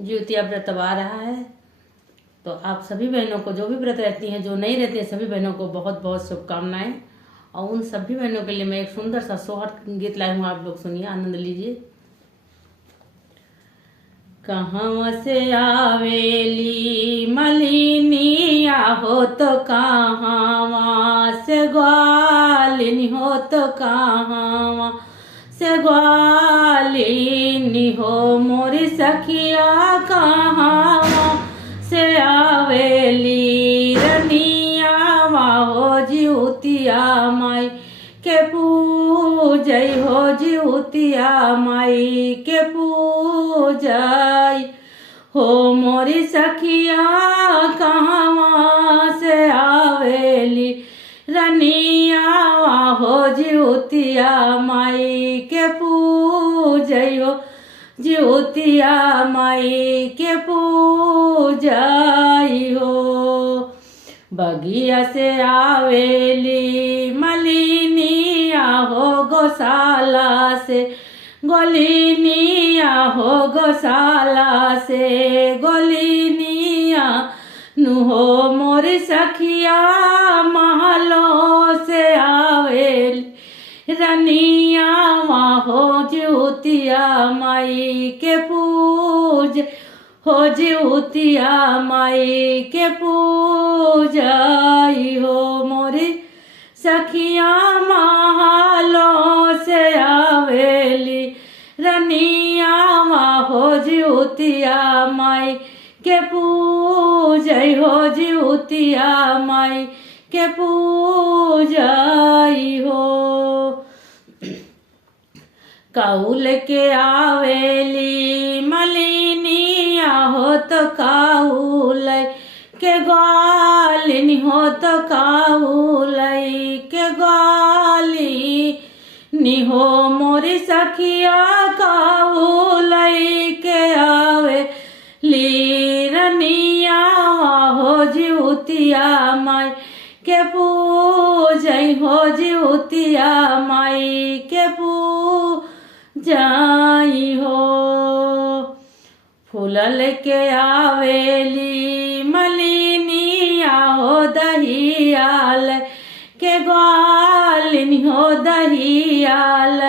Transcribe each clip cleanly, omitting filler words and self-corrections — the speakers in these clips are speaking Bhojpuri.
ज्योतिया व्रत अब आ रहा है, तो आप सभी बहनों को, जो भी व्रत रहती हैं, जो नहीं रहती हैं, सभी बहनों को बहुत बहुत शुभकामनाएं। और उन सभी बहनों के लिए मैं एक सुंदर सा सोहर गीत लाई हूँ, आप लोग सुनिए, आनंद लीजिए। कहाँ से आवेली मलिनिया हो तो कहाँ से ग्वालिनी हो तो कहाँ से ग्वालिनी हो, मोरी सखिया कहाँ से आवेली रनिया हो, जिउतिया माई के पूजय हो, जिउतिया माई के पूजय हो, मोरी सखिया कहाँ से आवेली रनिया हो, जिउतिया माई के पूजय हो, जिउतिया माई के पूजय हो। बगिया से आवेली मलिनिया हो, गौशाला से गोलिनिया हो, गौशाला से गोलिनिया नु हो, मोरी सखिया महलों से आवेली रनिया हो, जिउतिया माई के पूज हो, जिउतिया माई के पूजय हो, मोरी सखिया महलों से आवेली रनिया हो, जिउतिया माई के पूजय हो, जिउतिया माई के पूजय हो। काउल के आवेली मलिनिया हो तो काउल के ग्वालिनी हो, तो काउल के ग्वालिनी हो, मोरी सखिया काउल के आवेली रनिया हो, जिउतिया माई के पूजय हो, जिउतिया माई के पूजय हो। फूलल के आवेली मलिनिया हो, दहियाल के ग्वालिनी हो, दहियाल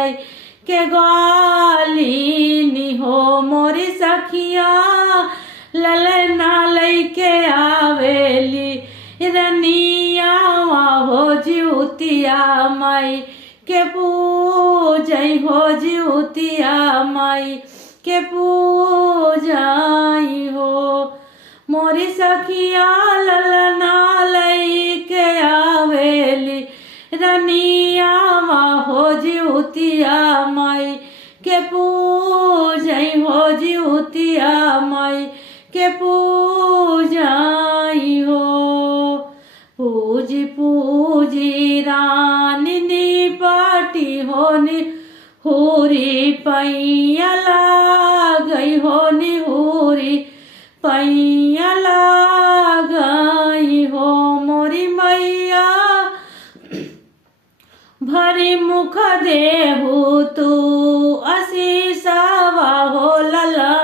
के ग्वालिनी हो, मोरी सखिया ललना के आवेली रनिया हो, जिउतिया माई के पूजय हो, जिउतिया माई के पूजय हो, मोरी सखिया ललना के आवेली रनिया हो, जिउतिया माई के पूजय हो, जिउतिया माई के पूजय हो। पूजी पूजी रानी निपाटी हो, निहुरी पैया लागई हो, निहुरी पैया लागई हो, मोरी मैया भरी मुख देहु तू आशीषवा हो, लला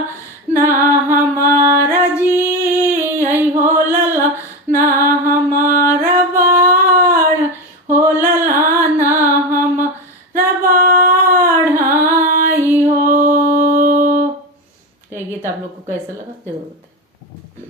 ना हमारा जी हो, लला ना हमारा बाढ़ हो, लला ना हमारा बाढ़ हो। ये गीत आप लोग को कैसा लगा जरूर बताएं।